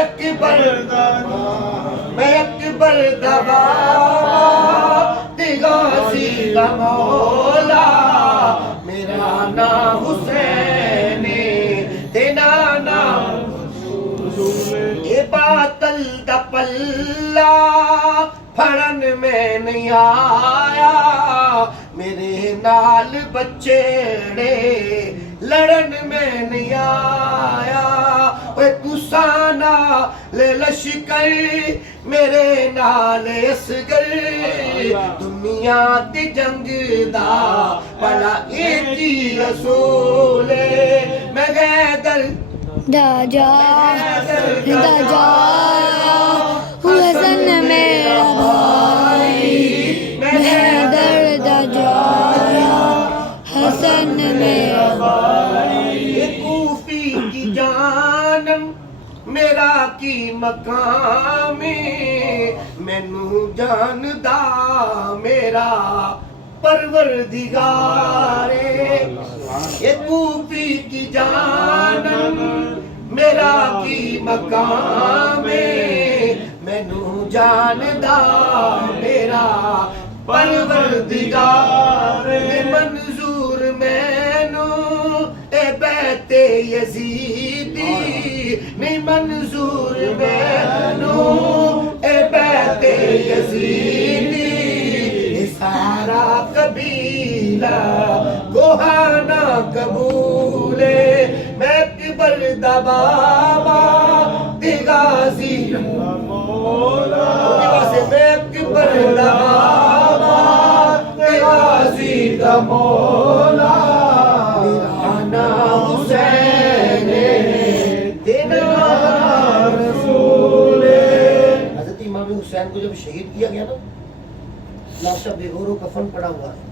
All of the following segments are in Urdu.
اکبر میں اکبر دبا غازی کا مولا میرا نام حسین تینا نام اے باطل دا پلہ پھڑن میں نہیں آیا میرے نال بچڑے لڑن میں نہیں آیا اوے تسانا لے لشکر میرے نال اصغر دنیا دی جنگ دا بڑا ایک ہی اصول میں غیدر دا جا حسن میرا بھائی میں درد جایا حسن میرا بھائی کوفی کی جانم میرا کی مقام مینو جاندا میرا پروردگار یہ کوفی کی جانم میرا کی مقام مینو جاندا میرا پروردگار منظور مینو اے بیت یزیدی نہیں منظور مینو اے بیت یزیدی سارا قبیلہ گوہانا قبول میں اکبر دا بابا دی غازی مولا میں اکبر دا بابا دی غازی دا مولا میرا نام حسین تیرا رسول حضرت امام حسین کو جب شہید کیا گیا نا لاشا بے غور و کفن پڑا ہوا ہے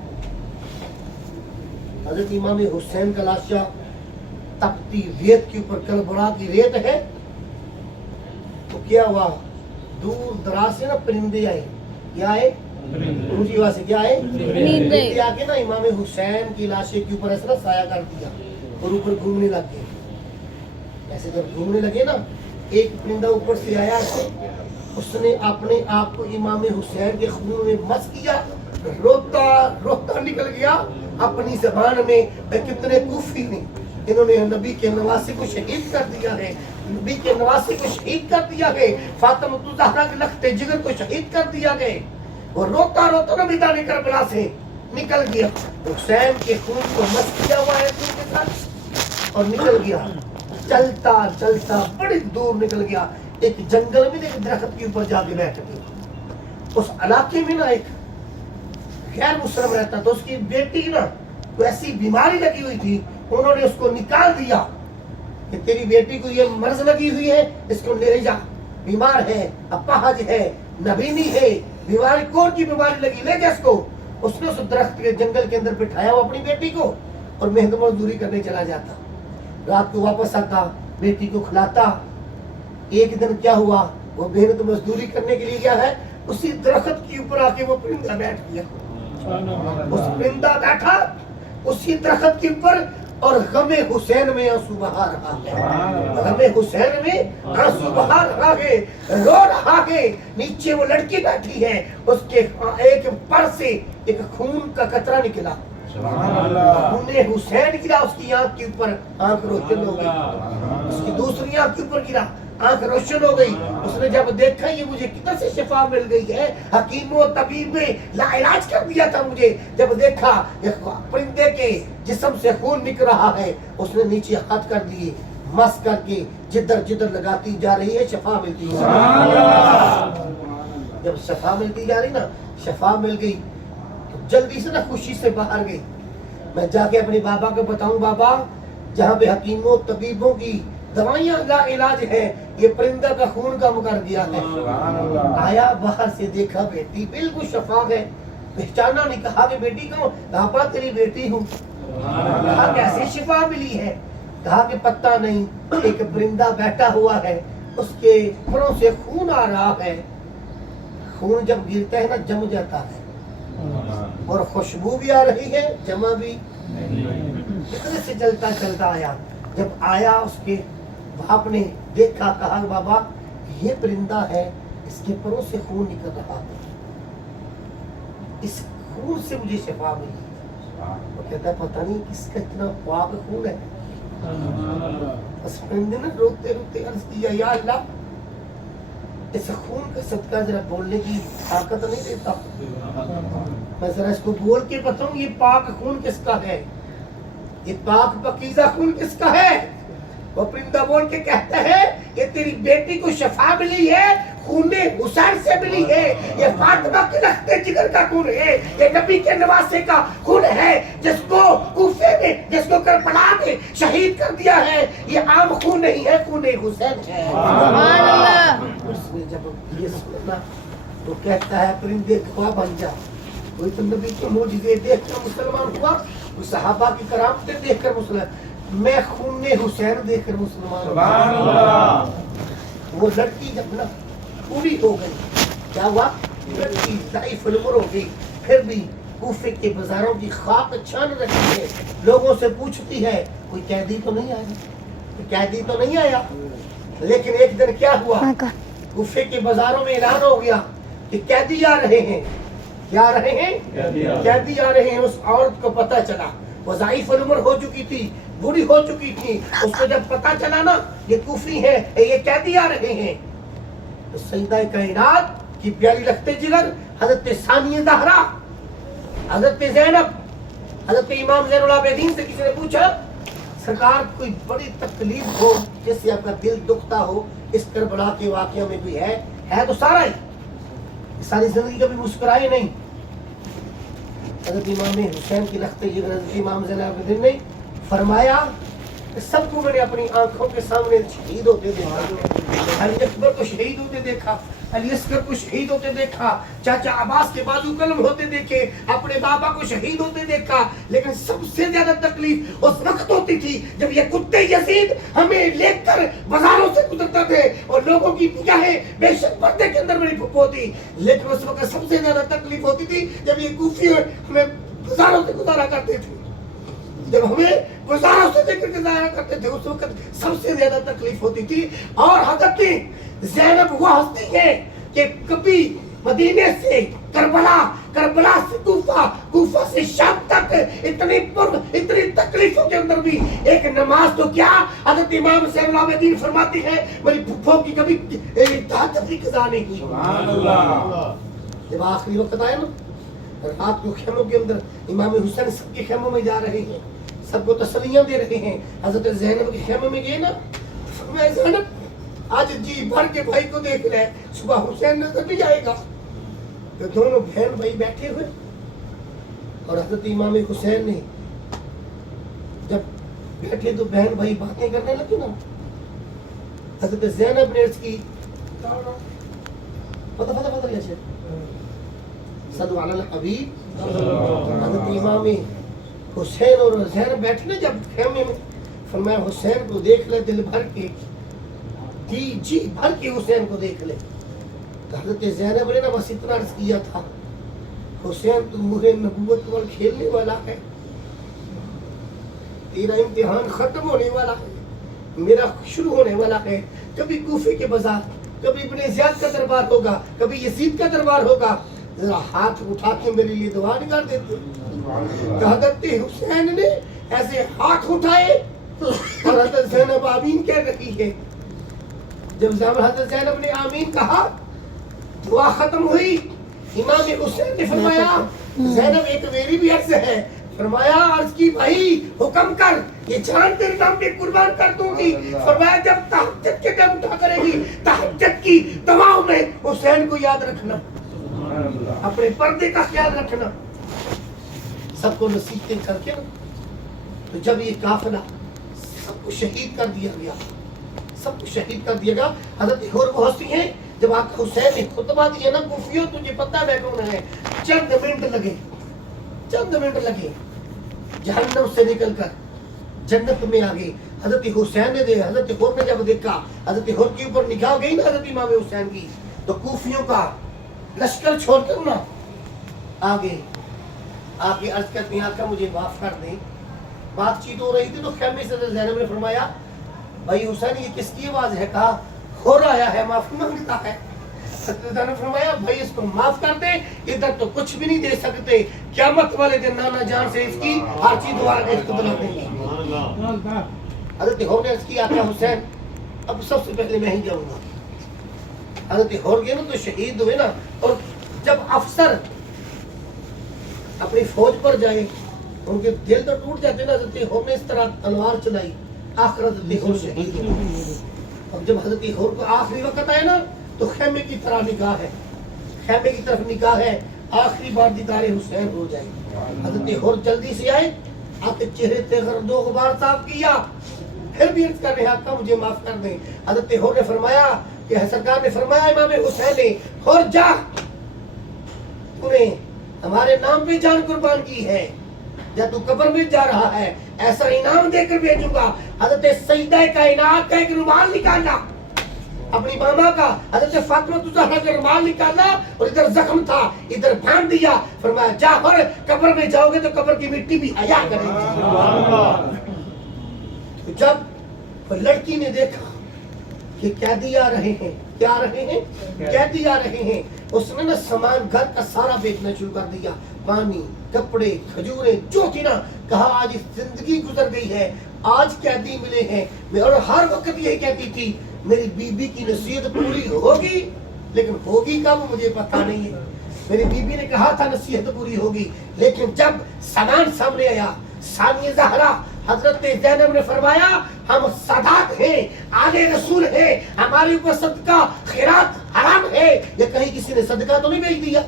حضرت امام حسین کا لاشا تپتی ریت کے اوپر کربلا کی ریت ہے تو کیا ہوا دور دراز سے نا پرندے آئے کیا آئے اونچی آواز سے کیا آئے پرندے آ کے نا امام حسین کی لاشے کے اوپر ایسا سایہ کر دیا اور اوپر گھومنے لگ گئے ایسے جب گھومنے لگے نا ایک پرندہ اوپر سے آیا اس نے اپنے آپ کو امام حسین کے خون میں مس کیا روتا روتا نکل گیا اپنی زبان میں کتنے کوفی نے انہوں نے نبی کے نواسے کو شہید کر دیا ہے نبی کے نواسے کو شہید کر دیا ہے فاطمہ الزہرا کے لخت جگر کو شہید کر دیا ہے اور روتا روتا نا میدان کربلا سے نکل گیا حسین کے خون کو مس کیا ہوا ہے خون کے ساتھ اور نکل گیا چلتا چلتا بڑی دور نکل گیا ایک جنگل میں ایک درخت کے اوپر جا کے بیٹھ گیا اس علاقے میں نا ایک غیر مسلم رہتا تو اس کی بیٹی نا کو ایسی بیماری لگی ہوئی تھی انہوں نے اس کو نکال دیا کہ تیری بیٹی کو یہ مرض لگی ہوئی ہے اس کو لے جا بیمار ہے اپاہج ہے نبینی ہے بیماری کون کی بیماری لگی لے جا اس کو اس نے اس درخت کے جنگل کے اندر بٹھایا وہ اپنی بیٹی کو اور محنت مزدوری کرنے چلا جاتا رات کو واپس آتا بیٹی کو کھلاتا ایک دن کیا ہوا وہ محنت مزدوری کرنے کے لیے کیا ہے اسی درخت کے اوپر آ کے وہ پرندہ بیٹھ گیا اس پرندہ بیٹھا اسی درخت کے اوپر اور غم حسین میں آنسو بہا رہا ہے غم حسین میں آنسو بہا رہا ہے رو رہا ہے نیچے وہ لڑکی بیٹھی ہے اس کے ایک پر سے ایک خون کا قطرہ نکلا خون حسین گرا اس کی آنکھ کے اوپر آنکھ روشن ہو گئی اس کی دوسری آنکھ کے اوپر گرا آنکھ روشن ہو گئی اس نے جب دیکھا یہ مجھے کتنا سے شفا مل گئی ہے حکیم و طبیب نے لا علاج کر دیا تھا مجھے جب دیکھا پرندے کے جسم سے خون نکل رہا ہے اس نے نیچے ہاتھ کر دیے مس کر کے جدھر جدھر لگاتی جا رہی ہے شفا ملتی ہے جب شفا ملتی جا رہی نا شفا مل گئی تو جلدی سے نا خوشی سے باہر گئی میں جا کے اپنے بابا کو بتاؤں بابا جہاں پہ حکیموں طبیبوں کی دوائیاں لا علاج ہے یہ پرندہ کا خون کم کر دیا ہے آیا باہر سے دیکھا بیٹی بالکل شفا ہے پہچانا نہیں کہا کہ بیٹی کہوں بابا تیری بیٹی ہوں کہا کیسے شفا ملی ہے کہا کہ پتہ نہیں ایک پرندہ بیٹھا ہوا ہے اس کے پروں سے خون آ رہا ہے خون جب گرتا ہے نا جم جاتا ہے اور خوشبو بھی آ رہی ہے جمع بھی کتنے سے چلتا چلتا آیا جب آیا اس کے باپ نے دیکھا کہا بابا یہ پرندہ ہے، اس کے پروں سے خون نکل رہا ہے، اس خون سے مجھے شفا ملی۔ وہ کہتا ہے پتہ نہیں کس کا اتنا پاک خون ہے۔ اس پرندے نے روتے روتے عرض کیا یا اللہ اس خون کا صدقہ ذرا بولنے کی طاقت نہیں دیتا، میں ذرا اس کو بول کے بتاؤں یہ پاک خون کس کا ہے، یہ پاک پاکیزہ خون کس کا ہے۔ وہ پرندہ بول کے کہتا ہے کہ تیری بیٹی کو شفا ملی ہے، خون حسین سے ملی ہے، یہ فاطمہ کے رختے جگر کا خون ہے، یہ نبی کے نواسے کا خون ہے، جس کو کوفے میں، جس کو کربلا میں شہید کر دیا ہے، یہ عام خون نہیں ہے، خون حسین ہے۔ سبحان اللہ۔ اس نے جب یہ سنا تو کہتا ہے پرندے گواہ بن جا۔ وہی تو نبی کے معجزے دیکھ کر مسلمان ہوا، وہ صحابہ کی کرامتیں دیکھ کر مسلمان، میں خون حسین دیکھ کر مسلمان ہوا۔ وہ لڑکی جب نا پوری ہو گئی، کیا ہوا؟ لڑکی ضعیف العمر ہو گئی، پھر بھی کوفے کے بازاروں کی خاک چھان رہی ہے، لوگوں سے پوچھتی ہے کوئی قیدی تو نہیں آیا، کوئی قیدی تو نہیں آیا۔ لیکن ایک دن کیا ہوا، کوفے کے بازاروں میں اعلان ہو گیا کہ قیدی آ رہے ہیں۔ کیا آ رہے ہیں؟ قیدی آ رہے ہیں۔ اس عورت کو پتہ چلا، وہ ضعیف العمر ہو چکی تھی، بوڑھی ہو چکی تھی، اس کو جب پتہ چلا نا یہ کوفی ہے، یہ قیدی آ رہے ہیں، تو سیدہ کائنات کی پیاری رخت جگر حضرت ثانیہ زہرا، حضرت زینب، حضرت امام زین العابدین سے کسی نے پوچھا سرکار کوئی بڑی تکلیف ہو جس سے آپ کا دل دکھتا ہو اس کربلا کے واقعہ میں کوئی ہے تو سارا ہی، ساری زندگی کبھی مسکرائے نہیں۔ حضرت امام حسین کی رخت جگر حضرت امام زین العابدین نے فرمایا کہ سب کو میں نے اپنی آنکھوں کے سامنے شہید ہوتے دیکھا، علی اکبر کو شہید ہوتے دیکھا، علی اصغر کو شہید ہوتے دیکھا، چاچا عباس کے بازو قلم ہوتے دیکھے، اپنے بابا کو شہید ہوتے دیکھا، لیکن سب سے زیادہ تکلیف اس وقت ہوتی تھی جب یہ کتے یزید ہمیں لے کر بازاروں سے گزرتا تھے اور لوگوں کی نگاہیں بے شک پردے کے اندر میری پھپھو تھی، لیکن اس وقت سب سے زیادہ تکلیف ہوتی تھی جب یہ کوفی ہمیں بازاروں سے گزارا کرتے تھے، جب ہمیں بازاروں سے لے کر کے ضائع کرتے تھے، اس وقت سب سے زیادہ تکلیف ہوتی تھی۔ اور حضرت زینب وہ ہستی ہے کہ کبھی مدینے سے کربلا، کربلا سے کوفہ، کوفہ سے شام تک اتنی تکلیفوں کے اندر بھی ایک نماز تو کیا، حضرت امام زین العابدین فرماتی ہے میری پھپھو کی کبھی تہجد کی قضا نہیں ہوئی۔ سبحان اللہ۔ جب آخری وقت آیا نا، رات کو خیموں کے اندر امام حسین سب کے خیموں میں جا رہے ہیں، سب کو تسلیاں دے رہے ہیں، حضرت زینب کے خیمے میں گئے نا، فرمایا زینب آج جی بھر کے بھائی کو دیکھ لے، صبح حسین نظر نہیں آئے گا۔ تو دونوں بہن بھائی بیٹھے ہوئے اور حضرت امام حسین نے جب بیٹھے تو بہن بھائی باتیں کرنے لگے نا، حضرت زینب نے اس کی پتہ کیسے صلو علی الحبیب، حضرت امام حسین اور زینب بیٹھنے جب خیمے میں، فرمایا حسین کو دیکھ لے دل بھر کے، جی بھر کے حسین کو دیکھ لے۔ تو حضرت زینب نے نا بس اتنا عرض کیا تھا حسین تو مجھے نبوت پر کھیلنے والا ہے، تیرا امتحان ختم ہونے والا ہے، میرا شروع ہونے والا ہے، کبھی کوفے کے بازار، کبھی ابن زیاد کا دربار ہوگا، کبھی یزید کا دربار ہوگا، ذرا ہاتھ اٹھا کے میرے لیے دعا نکال دیتے۔ تو حضرت حسین نے ایسے ہاتھ اٹھائے اور حضرت زینب آمین کہہ رہی ہے۔ جب حضرت زینب نے آمین کہا، دعا ختم ہوئی، امام حسین نے فرمایا زینب ایک میری بھی عرض ہے، فرمایا عرض کی بھائی حکم کر، یہ جان تیرے نام پہ قربان کر دوں گی۔ فرمایا جب تہجد کے ٹائم اٹھا کرے گی، تہجد کی دعاؤں میں حسین کو یاد رکھنا، اپنے پردے کا خیال رکھنا، سب کو نصیحتیں کر کے نا۔ تو جب یہ قافلہ سب کو شہید کر دیا گیا، سب کو شہید کر دیا گیا، حضرت اور وہ ہستی ہیں جب آقا حسین نے خطبہ دیا نا، کوفیوں تجھے پتہ ہے کون ہے، چند منٹ لگے جہنم سے نکل کر جنت میں آ گئی۔ حضرت حسین نے حضرت ہور نے جب دیکھا، حضرت ہور کے اوپر نگاہ گئی نا حضرت امام حسین کی، تو کوفیوں کا لشکر چھوڑ کر نا آگے عرض کرتے ہیں آقا مجھے معاف کر دیں۔ بات چیت ہو رہی تھی تو خیمے سے زینب نے فرمایا بھائی حسین یہ کس کی آواز ہے؟ کہا ہو رہا ہے معافی مانگتا ہے. حضرت نے فرمایا بھائی اس کو معاف کر دے, ادھر تو کچھ بھی نہیں دے سکتے, قیامت والے دن نانا جان سے اس کی ہر چیز دوبارہ اس کو دلا دیں گے. حضرت ہور نے اس کی آقا حسین اب سب سے پہلے میں ہی جاؤں گا. حضرت ہور گئے نا تو شہید ہوئے نا, اور جب افسر اپنی فوج پر جائے ان کے دل تو ٹوٹ جاتے نا. حضرت ہور نے اس طرح تلوار چلائی, آخر حضرت ہور شہید ہوئے. اب جب حضرت ہور کو آخری وقت آئے نا تو خیمے کی طرح نگاہ ہے, خیمے کی طرف نگاہ ہے, آخری بار دیدار حسین ہو جائے. حضرت ہور جلدی سے آئے, آتے چہرے تے گرد و غبار صاف کیا, پھر بھی عرض کر رہے آقا مجھے معاف کر دیں. حضرت ہور نے فرمایا کہ سرکار نے فرمایا امام حسین نے, ہور جا, تو نے ہمارے نام پہ جان قربان کی ہے, یا تو قبر میں جا رہا ہے ایسا انعام دے کر بھیجوں گا. حضرت سیدہ کائنات کا ایک رومال نکالا اپنی ماما کا, حضرت فاطمہ زہرا کا رومال نکالا اور ادھر زخم تھا ادھر باندھ دیا. فرمایا جا اور قبر میں جاؤ گے تو قبر کی مٹی بھی حیا کرے گی. جب لڑکی نے دیکھا کہ قیدی آ رہے ہیں, کیا آ رہے ہیں, قیدی آ رہے ہیں, اس نے نا سامان گھر کا سارا بیچنا شروع کر دیا, پانی, کپڑے, کھجوریں جو تھی نا. کہا آج زندگی گزر گئی ہے, آج قیدی ملے ہیں. اور ہر وقت یہی کہتی تھی میری بیوی کی نصیحت پوری ہوگی, لیکن ہوگی کب مجھے پتا نہیں ہے. میری بیوی نے کہا تھا نصیحت پوری ہوگی, لیکن جب سامان سامنے آیا, ثانیہ زہرا حضرت زینب نے فرمایا ہم صادق ہیں, آلے رسول ہیں, ہمارے اوپر صدقہ خیرات حرام ہے. یہ کہیں کسی نے صدقہ تو نہیں بھیج دیا,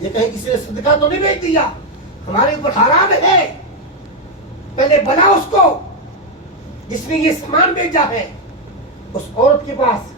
یہ کہیں کسی نے صدقہ تو نہیں بھیج دیا, ہمارے اوپر حرام ہے. پہلے بلا اس کو جس نے یہ سامان بھیجا ہے. اس عورت کے پاس